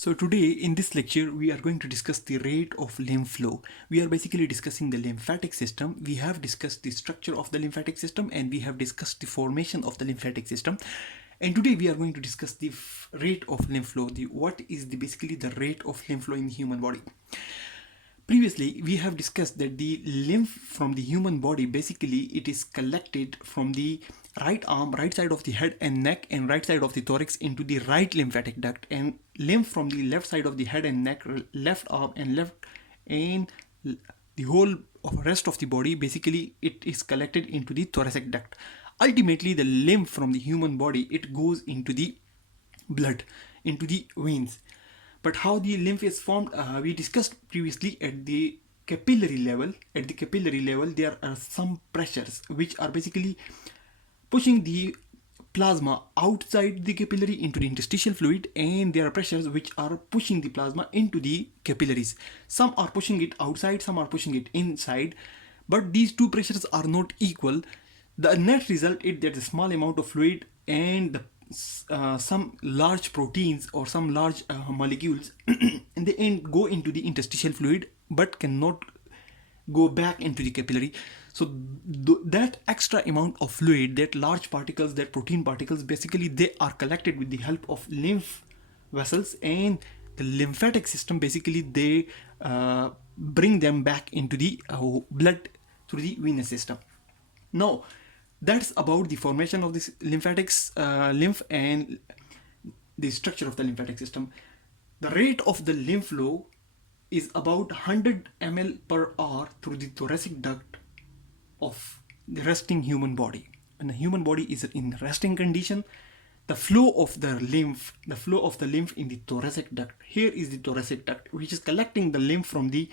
So today in this lecture we are going to discuss the rate of lymph flow. We are basically discussing the lymphatic system. We have discussed the structure of the lymphatic system and we have discussed the formation of the lymphatic system. And today we are going to discuss the rate of lymph flow. What is basically the rate of lymph flow in the human body. Previously, we have discussed that the lymph from the human body, basically it is collected from the right arm, right side of the head and neck and right side of the thorax into the right lymphatic duct, and lymph from the left side of the head and neck, left arm and the whole of rest of the body, basically it is collected into the thoracic duct. Ultimately, the lymph from the human body, it goes into the blood, into the veins. But how the lymph is formed, we discussed previously at the capillary level. At the capillary level, there are some pressures which are basically pushing the plasma outside the capillary into the interstitial fluid, and there are pressures which are pushing the plasma into the capillaries. Some are pushing it outside, some are pushing it inside, but these two pressures are not equal. The net result is that a small amount of fluid and some large proteins or some large molecules in the end go into the interstitial fluid but cannot go back into the capillary. So that extra amount of fluid, that large particles, that protein particles, basically they are collected with the help of lymph vessels, and the lymphatic system, basically they bring them back into the blood through the venous system. Now that's about the formation of this lymph and the structure of the lymphatic system. The rate of the lymph flow is about 100 ml per hour through the thoracic duct of the resting human body. When the human body is in resting condition, the flow of the lymph in the thoracic duct. Here is the thoracic duct, which is collecting the lymph from the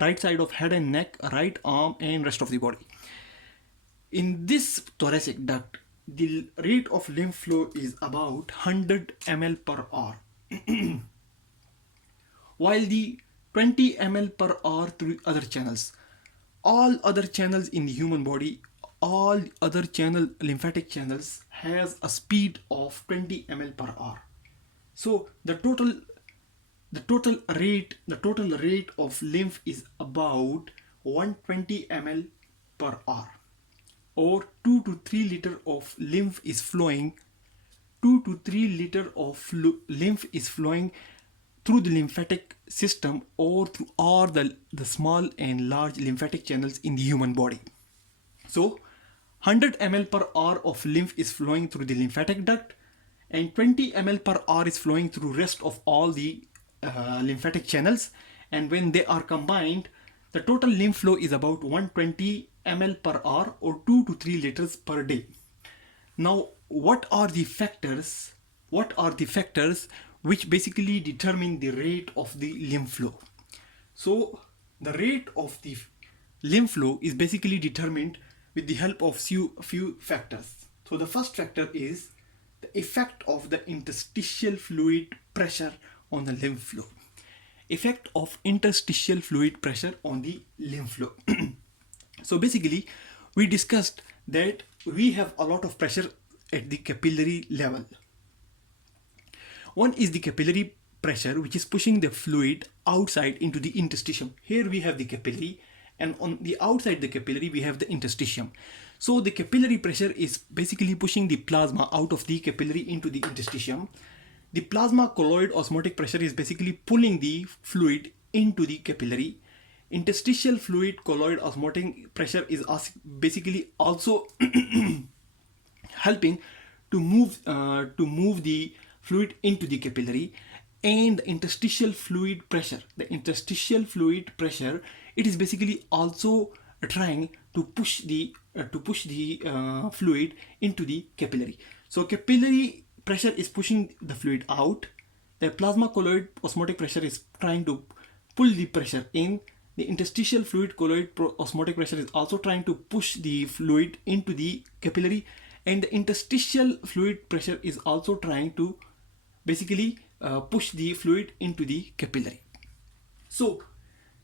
right side of head and neck, right arm and rest of the body. In this thoracic duct, the rate of lymph flow is about 100 ml per hour, while the 20 ml per hour through other channels. All other channels in the human body, all other lymphatic channels has a speed of 20 ml per hour. So the total rate of lymph is about 120 ml per hour, or 2 to 3 liter of lymph is flowing. 2 to 3 liter of lymph is flowing through the lymphatic system or through all the small and large lymphatic channels in the human body. So 100 ml per hour of lymph is flowing through the lymphatic duct, and 20 ml per hour is flowing through rest of all the lymphatic channels, and when they are combined, the total lymph flow is about 120 ml per hour or 2 to 3 liters per day. Now, what are the factors which basically determine the rate of the lymph flow? So the rate of the lymph flow is basically determined with the help of few factors. So the first factor is the effect of the interstitial fluid pressure on the lymph flow. Effect of interstitial fluid pressure on the lymph flow. So basically, we discussed that we have a lot of pressure at the capillary level. One is the capillary pressure, which is pushing the fluid outside into the interstitium. Here we have the capillary, and on the outside the capillary we have the interstitium. So the capillary pressure is basically pushing the plasma out of the capillary into the interstitium. The plasma colloid osmotic pressure is basically pulling the fluid into the capillary. Interstitial fluid colloid osmotic pressure is basically also helping to move the fluid into the capillary. And the interstitial fluid pressure, it is basically also trying to push the fluid into the capillary. So capillary pressure is pushing the fluid out. The plasma colloid osmotic pressure is trying to pull the pressure in. The interstitial fluid colloid osmotic pressure is also trying to push the fluid into the capillary, and the interstitial fluid pressure is also trying to basically push the fluid into the capillary. So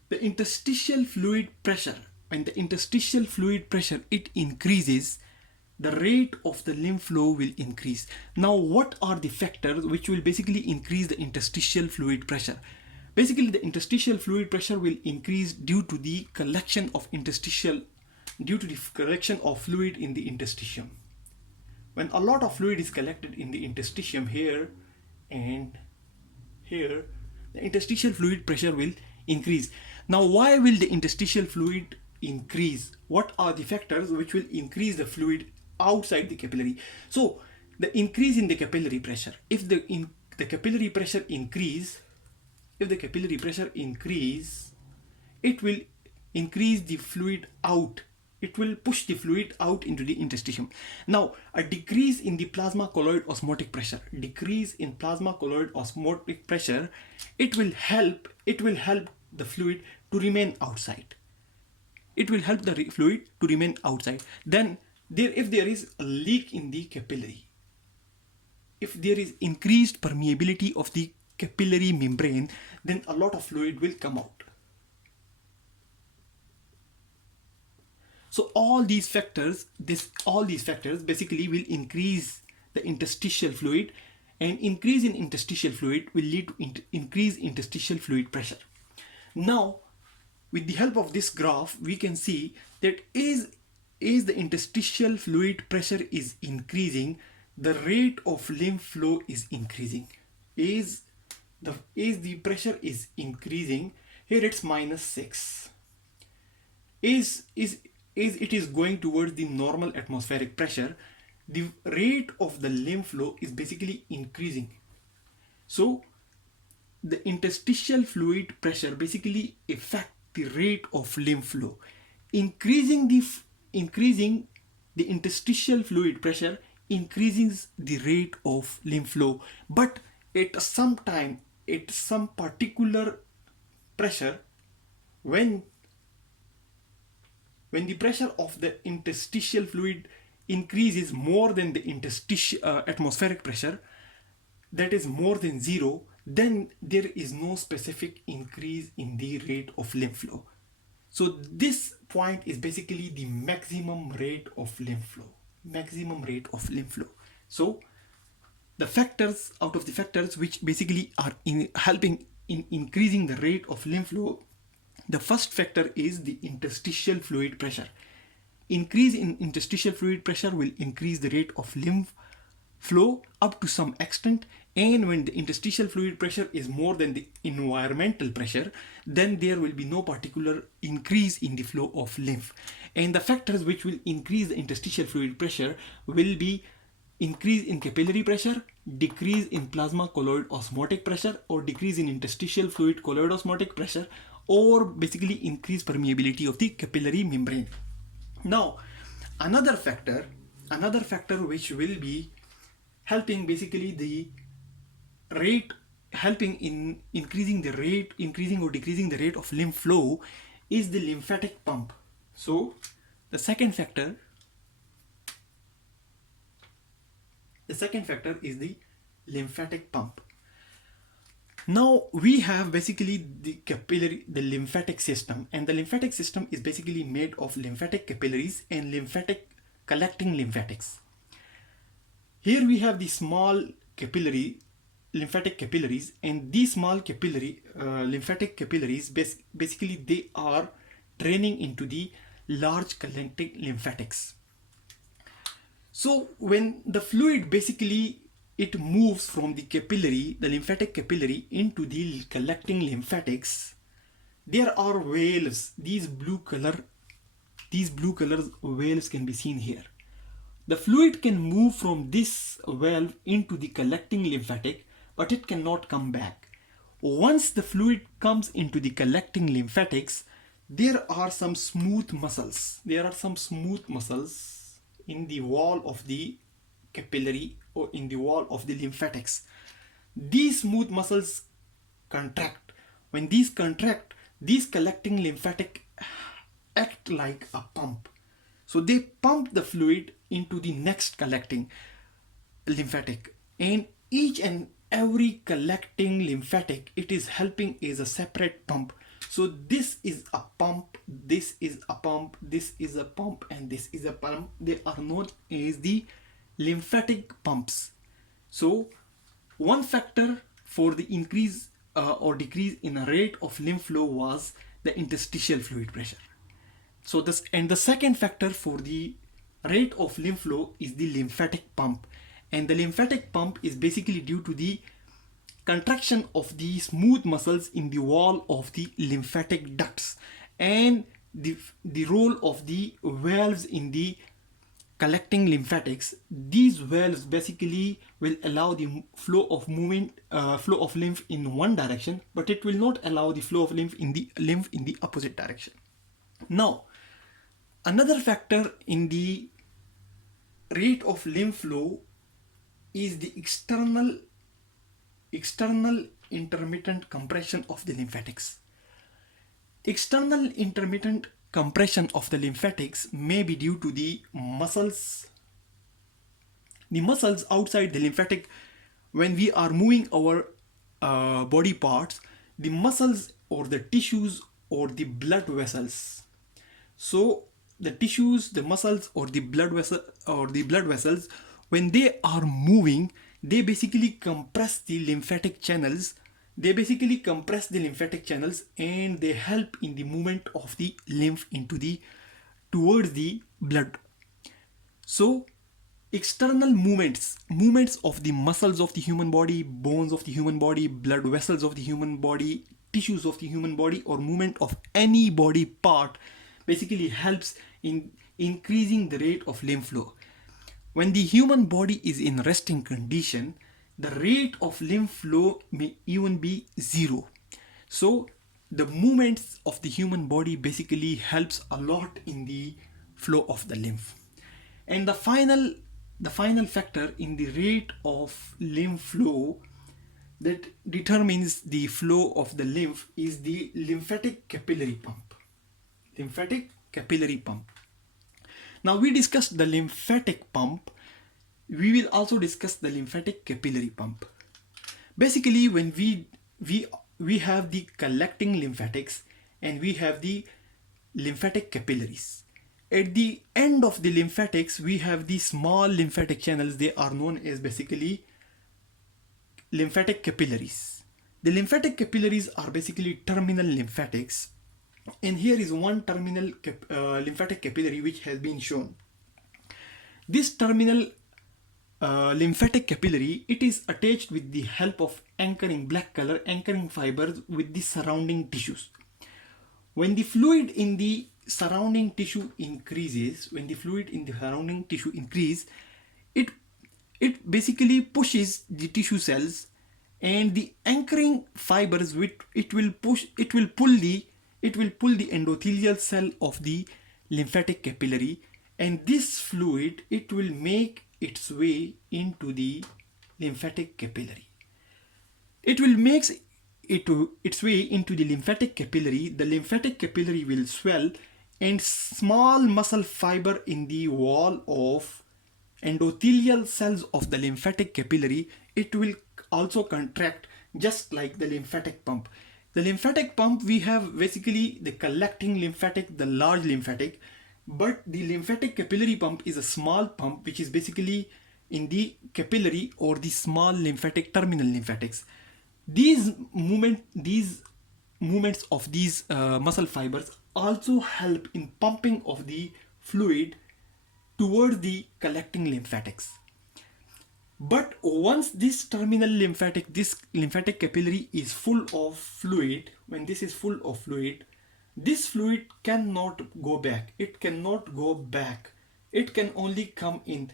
the interstitial fluid pressure, when the interstitial fluid pressure it increases, the rate of the lymph flow will increase. Now, what are the factors which will basically increase the interstitial fluid pressure? Basically, the interstitial fluid pressure will increase due to the collection of fluid in the interstitium. When a lot of fluid is collected in the interstitium here and here, the interstitial fluid pressure will increase. Now, why will the interstitial fluid increase? What are the factors which will increase the fluid outside the capillary? So, the increase in the capillary pressure. If the capillary pressure increase, it will increase the fluid out. It will push the fluid out into the interstitium. Now, a decrease in the plasma colloid osmotic pressure, it will help the fluid to remain outside. Then, if there is a leak in the capillary, if there is increased permeability of the capillary membrane, then a lot of fluid will come out. So all these factors basically will increase the interstitial fluid, and increase in interstitial fluid will lead to increase interstitial fluid pressure. Now, with the help of this graph, we can see that is the interstitial fluid pressure is increasing, the rate of lymph flow is increasing. Is the pressure is increasing, here it's -6. Is it is going towards the normal atmospheric pressure, the rate of the lymph flow is basically increasing. So the interstitial fluid pressure basically affect the rate of lymph flow. Increasing the interstitial fluid pressure increases the rate of lymph flow, but at some particular pressure, when the pressure of the interstitial fluid increases more than the atmospheric pressure, that is more than 0, then there is no specific increase in the rate of lymph flow. So this point is basically the maximum rate of lymph flow. So the factors which basically are helping in increasing the rate of lymph flow, the first factor is the interstitial fluid pressure. Increase in interstitial fluid pressure will increase the rate of lymph flow up to some extent, and when the interstitial fluid pressure is more than the environmental pressure, then there will be no particular increase in the flow of lymph. And the factors which will increase the interstitial fluid pressure will be increase in capillary pressure, decrease in plasma colloid osmotic pressure, or decrease in interstitial fluid colloid osmotic pressure, or basically increase permeability of the capillary membrane. Now, another factor which will be helping basically the rate, helping in increasing or decreasing the rate of lymph flow is the lymphatic pump. So the second factor is the lymphatic pump. Now we have basically the lymphatic system, and the lymphatic system is basically made of lymphatic capillaries and lymphatic collecting lymphatics. Here we have the small lymphatic capillaries, and these small lymphatic capillaries basically they are draining into the large collecting lymphatics. So when the fluid basically it moves from the lymphatic capillary into the collecting lymphatics, there are valves. These blue color valves can be seen here. The fluid can move from this valve into the collecting lymphatic, but it cannot come back. Once the fluid comes into the collecting lymphatics, there are some smooth muscles. In the wall of the capillary or in the wall of the lymphatics. These smooth muscles contract. When these contract, these collecting lymphatic act like a pump. So they pump the fluid into the next collecting lymphatic, and each and every collecting lymphatic, it is helping as a separate pump. So this is a pump, this is a pump, this is a pump, and this is a pump. They are known as the lymphatic pumps. So one factor for the increase or decrease in a rate of lymph flow was the interstitial fluid pressure. So this, and the second factor for the rate of lymph flow is the lymphatic pump, and the lymphatic pump is basically due to the contraction of the smooth muscles in the wall of the lymphatic ducts and the role of the valves in the collecting lymphatics. These valves basically will allow the flow of flow of lymph in one direction, but it will not allow the flow of lymph in the opposite direction. Now, another factor in the rate of lymph flow is the external intermittent compression of the lymphatics. External intermittent compression of the lymphatics may be due to the muscles outside the lymphatic. When we are moving our body parts, the muscles or the tissues or the blood vessels. So the tissues, the muscles or the blood vessels, when they are moving, they basically compress the lymphatic channels. And they help in the movement of the lymph towards the blood. So external movements of the muscles of the human body, bones of the human body, blood vessels of the human body, tissues of the human body, or movement of any body part basically helps in increasing the rate of lymph flow. When the human body is in resting condition, the rate of lymph flow may even be zero. So the movements of the human body basically helps a lot in the flow of the lymph. And the final factor in the rate of lymph flow that determines the flow of the lymph is the lymphatic capillary pump. Now we discussed the lymphatic pump. We will also discuss the lymphatic capillary pump. Basically, when we have the collecting lymphatics and we have the lymphatic capillaries. At the end of the lymphatics, we have the small lymphatic channels. They are known as basically lymphatic capillaries. The lymphatic capillaries are basically terminal lymphatics. And here is one terminal lymphatic capillary which has been shown. This terminal lymphatic capillary, it is attached with the help of black color anchoring fibers with the surrounding tissues. When the fluid in the surrounding tissue increases, it basically pushes the tissue cells, and the anchoring fibers it will pull the endothelial cell of the lymphatic capillary, and this fluid, it will make its way into the lymphatic capillary. It will make its way into the lymphatic capillary. The lymphatic capillary will swell, and small muscle fiber in the wall of endothelial cells of the lymphatic capillary, it will also contract just like the lymphatic pump. The lymphatic pump, we have basically the collecting lymphatic, the large lymphatic, but the lymphatic capillary pump is a small pump which is basically in the capillary or the small lymphatic terminal lymphatics. These movements of these muscle fibers also help in pumping of the fluid towards the collecting lymphatics. But once this lymphatic capillary is full of fluid, this fluid cannot go back. It can only come in.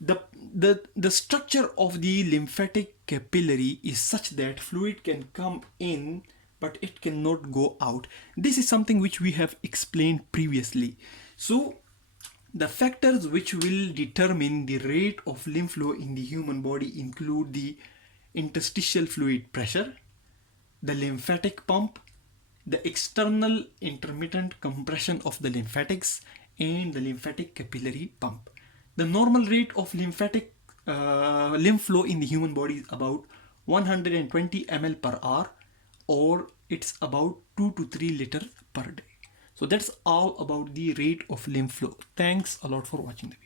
The structure of the lymphatic capillary is such that fluid can come in, but it cannot go out. This is something which we have explained previously. So the factors which will determine the rate of lymph flow in the human body include the interstitial fluid pressure, the lymphatic pump, the external intermittent compression of the lymphatics, and the lymphatic capillary pump. The normal rate of lymph flow in the human body is about 120 ml per hour, or it's about 2 to 3 liter per day. So that's all about the rate of lymph flow. Thanks a lot for watching the video.